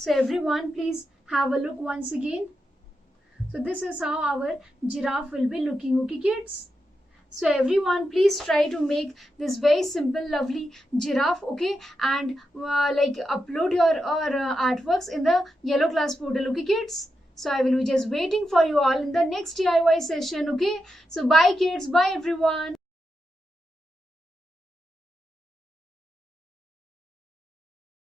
So everyone, please have a look once again. So this is how our giraffe will be looking, okay kids? So everyone, please try to make this very simple, lovely giraffe, okay? And like upload your artworks in the yellow class portal, okay kids? So I will be just waiting for you all in the next DIY session, okay? So bye kids, bye everyone.